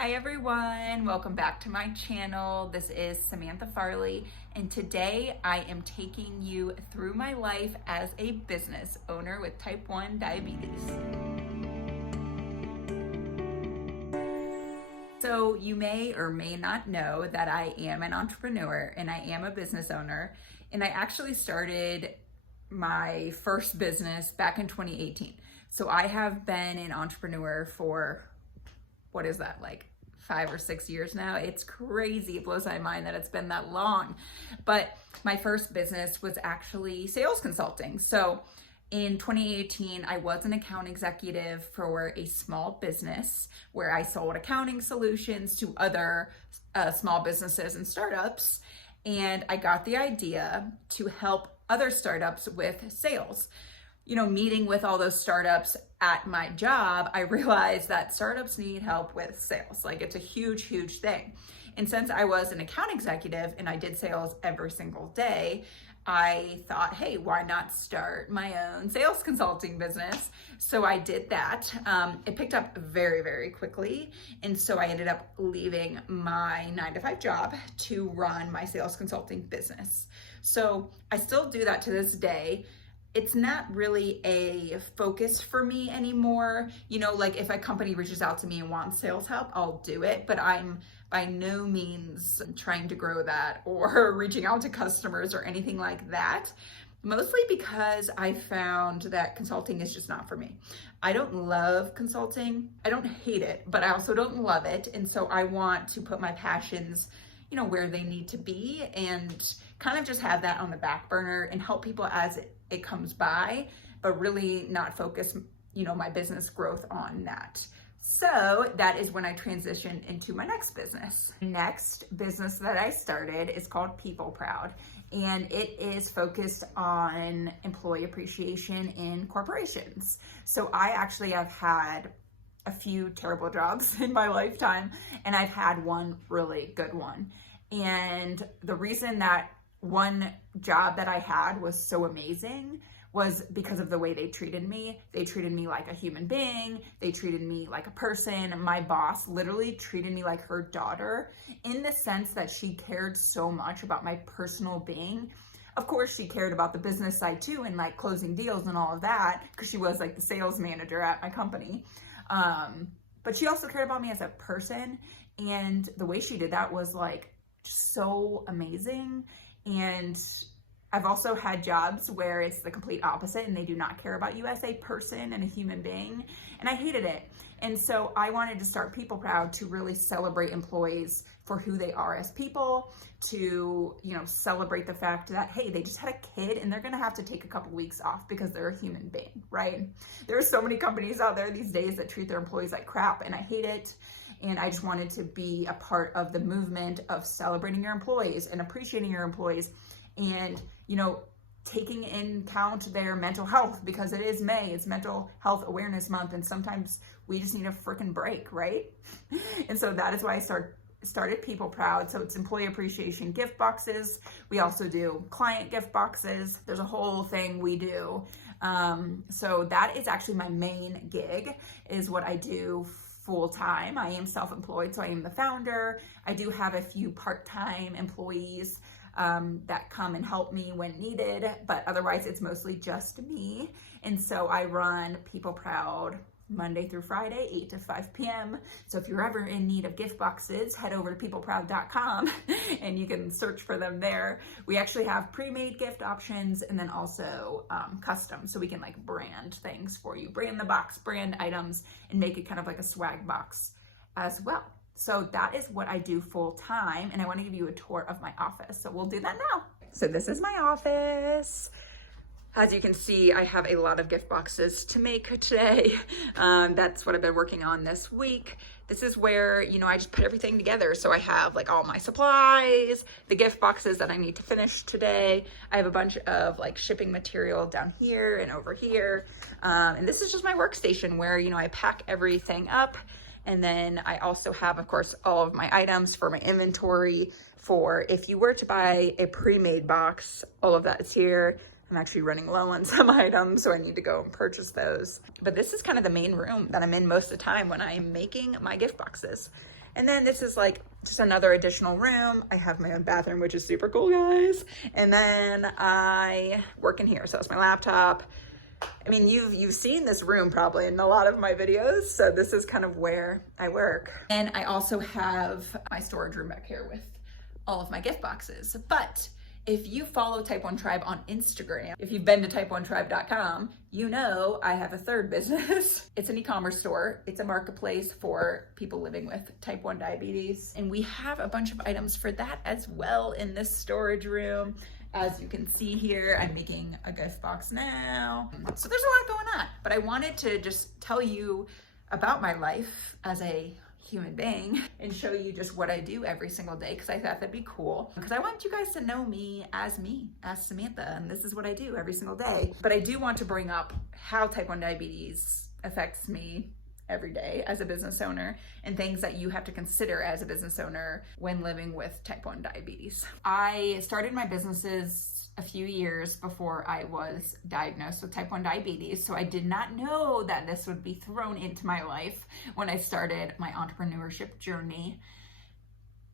Hi everyone, welcome back to my channel. This is Samantha Farley, and today I am taking you through my life as a business owner with type 1 diabetes. So you may or may not know that I am an entrepreneur and I am a business owner, and I actually started my first business back in 2018. So I have been an entrepreneur for, what is that, like 5 or 6 years now? It's crazy. It blows my mind that it's been that long. But my first business was actually sales consulting. So in 2018, I was an account executive for a small business where I sold accounting solutions to other small businesses and startups. And I got the idea to help other startups with sales. Meeting with all those startups at my job, I realized that startups need help with sales. Like, it's a huge, huge thing. And since I was an account executive and I did sales every single day, I thought, hey, why not start my own sales consulting business? So I did that. It picked up very, very quickly. And so I ended up leaving my 9-to-5 job to run my sales consulting business. So I still do that to this day. It's not really a focus for me anymore. Like if a company reaches out to me and wants sales help, I'll do it, but I'm by no means trying to grow that or reaching out to customers or anything like that. Mostly because I found that consulting is just not for me. I don't love consulting. I don't hate it, but I also don't love it. And so I want to put my passions where they need to be and kind of just have that on the back burner and help people as it comes by, but really not focus, my business growth on that. So that is when I transitioned into my next business. Next business that I started is called People Proud, and it is focused on employee appreciation in corporations. So I actually have had a few terrible jobs in my lifetime, and I've had one really good one. And the reason that one job that I had was so amazing was because of the way they treated me. They treated me like a human being. They treated me like a person. My boss literally treated me like her daughter in the sense that she cared so much about my personal being. Of course, she cared about the business side too, and like closing deals and all of that, because she was like the sales manager at my company. But she also cared about me as a person. And the way she did that was like so amazing. And I've also had jobs where it's the complete opposite and they do not care about you as a person and a human being. And I hated it. And so I wanted to start People Proud to really celebrate employees for who they are as people, to, celebrate the fact that, hey, they just had a kid and they're going to have to take a couple weeks off because they're a human being, right? There are so many companies out there these days that treat their employees like crap, and I hate it. And I just wanted to be a part of the movement of celebrating your employees and appreciating your employees and, taking in count their mental health, because it is May, it's Mental Health Awareness Month, and sometimes we just need a freaking break, right? And so that is why I started People Proud. So it's employee appreciation gift boxes. We also do client gift boxes. There's a whole thing we do. So that is actually my main gig, is what I do full-time. I am self-employed, so I am the founder. I do have a few part-time employees that come and help me when needed, but otherwise it's mostly just me. And so I run People Proud Monday through Friday, 8 to 5 p.m. So if you're ever in need of gift boxes, head over to peopleproud.com and you can search for them there. We actually have pre-made gift options and then also custom, so we can like brand things for you, brand the box, brand items, and make it kind of like a swag box as well. So that is what I do full time, and I want to give you a tour of my office. So we'll do that now. So this is my office. As you can see, I have a lot of gift boxes to make today. That's what I've been working on this week. This is where, I just put everything together. So I have like all my supplies, the gift boxes that I need to finish today. I have a bunch of like shipping material down here and over here. And this is just my workstation where, I pack everything up. And then I also have, of course, all of my items for my inventory for if you were to buy a pre-made box, all of that is here. I'm actually running low on some items, so I need to go and purchase those. But this is kind of the main room that I'm in most of the time when I am making my gift boxes. And then this is like just another additional room. I have my own bathroom, which is super cool, guys. And then I work in here. So that's my laptop. I mean, you've seen this room probably in a lot of my videos. So this is kind of where I work. And I also have my storage room back here with all of my gift boxes. But if you follow Type 1 Tribe on Instagram, if you've been to type1tribe.com, you know I have a third business. It's an e-commerce store. It's a marketplace for people living with type 1 diabetes. And we have a bunch of items for that as well in this storage room. As you can see here, I'm making a gift box now. So there's a lot going on, but I wanted to just tell you about my life as a human being and show you just what I do every single day, because I thought that'd be cool, because I want you guys to know me, as Samantha, and this is what I do every single day. But I do want to bring up how type 1 diabetes affects me every day as a business owner, and things that you have to consider as a business owner when living with type 1 diabetes. I started my businesses a few years before I was diagnosed with type 1 diabetes, so I did not know that this would be thrown into my life when I started my entrepreneurship journey.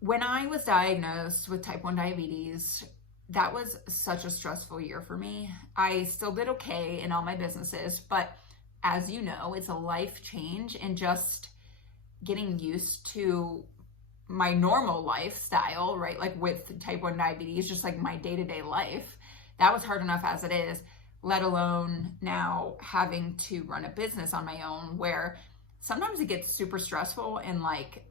When I was diagnosed with type 1 diabetes, that was such a stressful year for me. I still did okay in all my businesses, but as you know, it's a life change, and just getting used to my normal lifestyle, right? Like with type 1 diabetes, just like my day-to-day life, that was hard enough as it is, let alone now having to run a business on my own, where sometimes it gets super stressful, and like,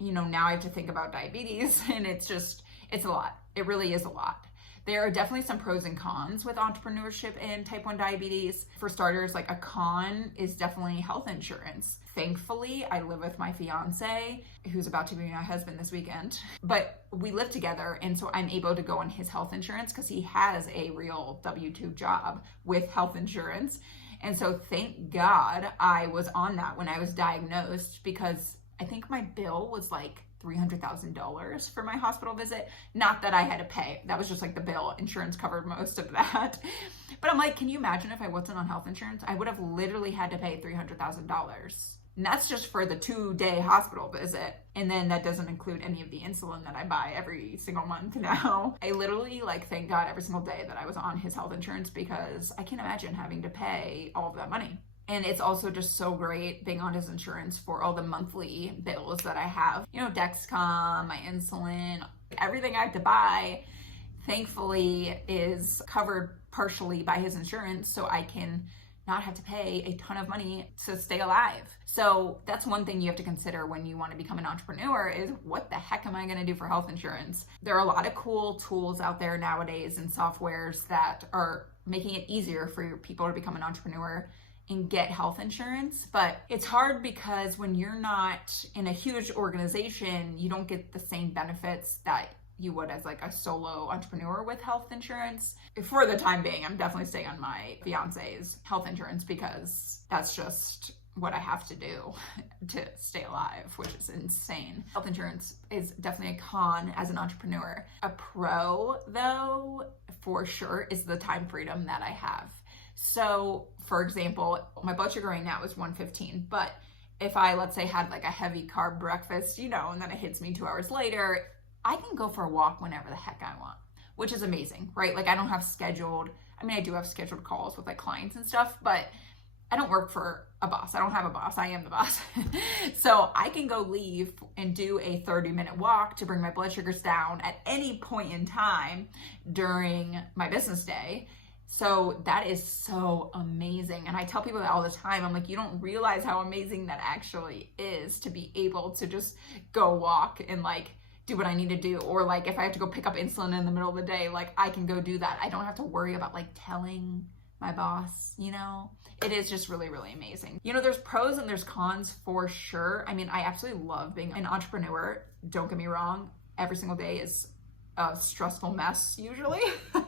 you know, now I have to think about diabetes, and it's a lot. It really is a lot. There are definitely some pros and cons with entrepreneurship and type 1 diabetes. For starters, like a con is definitely health insurance. Thankfully, I live with my fiance, who's about to be my husband this weekend, but we live together, and so I'm able to go on his health insurance because he has a real W-2 job with health insurance. And so thank God I was on that when I was diagnosed, because I think my bill was like $300,000 for my hospital visit. Not that I had to pay. That was just like the bill. Insurance covered most of that. But I'm like, can you imagine if I wasn't on health insurance? I would have literally had to pay $300,000. And that's just for the 2-day hospital visit. And then that doesn't include any of the insulin that I buy every single month now. I literally like thank God every single day that I was on his health insurance, because I can't imagine having to pay all of that money. And it's also just so great being on his insurance for all the monthly bills that I have. You know, Dexcom, my insulin, everything I have to buy, thankfully, is covered partially by his insurance, so I can not have to pay a ton of money to stay alive. So that's one thing you have to consider when you want to become an entrepreneur, is what the heck am I going to do for health insurance? There are a lot of cool tools out there nowadays and softwares that are making it easier for people to become an entrepreneur and get health insurance. But it's hard because when you're not in a huge organization, you don't get the same benefits that you would as like a solo entrepreneur with health insurance. For the time being, I'm definitely staying on my fiance's health insurance, because that's just what I have to do to stay alive, which is insane. Health insurance is definitely a con as an entrepreneur. A pro, though, for sure, is the time freedom that I have. So, for example, my blood sugar right now is 115, but if I, let's say, had like a heavy carb breakfast, you know, and then it hits me 2 hours later, I can go for a walk whenever the heck I want, which is amazing, right? Like I don't have scheduled, I mean, I do have scheduled calls with like clients and stuff, but I don't work for a boss. I don't have a boss. I am the boss. So I can go leave and do a 30-minute walk to bring my blood sugars down at any point in time during my business day. So that is so amazing. And I tell people that all the time. I'm like, you don't realize how amazing that actually is, to be able to just go walk and like do what I need to do. Or like if I have to go pick up insulin in the middle of the day, like I can go do that. I don't have to worry about like telling my boss, you know. It is just really, really amazing. You know, there's pros and there's cons for sure. I mean, I absolutely love being an entrepreneur. Don't get me wrong. Every single day is a stressful mess usually, but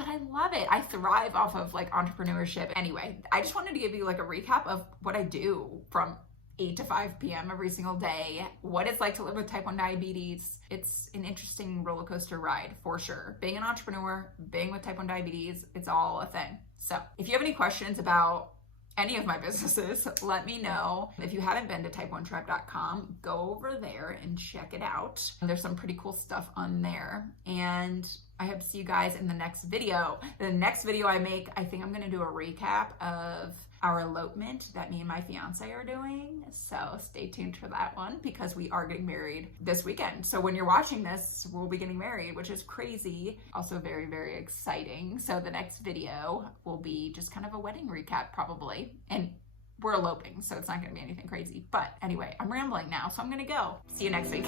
I love it. I thrive off of like entrepreneurship. Anyway, I just wanted to give you like a recap of what I do from 8 to 5 p.m. every single day, what it's like to live with type 1 diabetes. It's an interesting roller coaster ride for sure. Being an entrepreneur, being with type 1 diabetes, it's all a thing. So if you have any questions about any of my businesses, let me know. If you haven't been to type1tribe.com, go over there and check it out. There's some pretty cool stuff on there. And I hope to see you guys in the next video. The next video I make, I think I'm gonna do a recap of our elopement that me and my fiance are doing. So stay tuned for that one because we are getting married this weekend. So when you're watching this, we'll be getting married, which is crazy. Also very, very exciting. So the next video will be just kind of a wedding recap probably. And we're eloping, so it's not gonna be anything crazy. But anyway, I'm rambling now, so I'm gonna go. See you next week.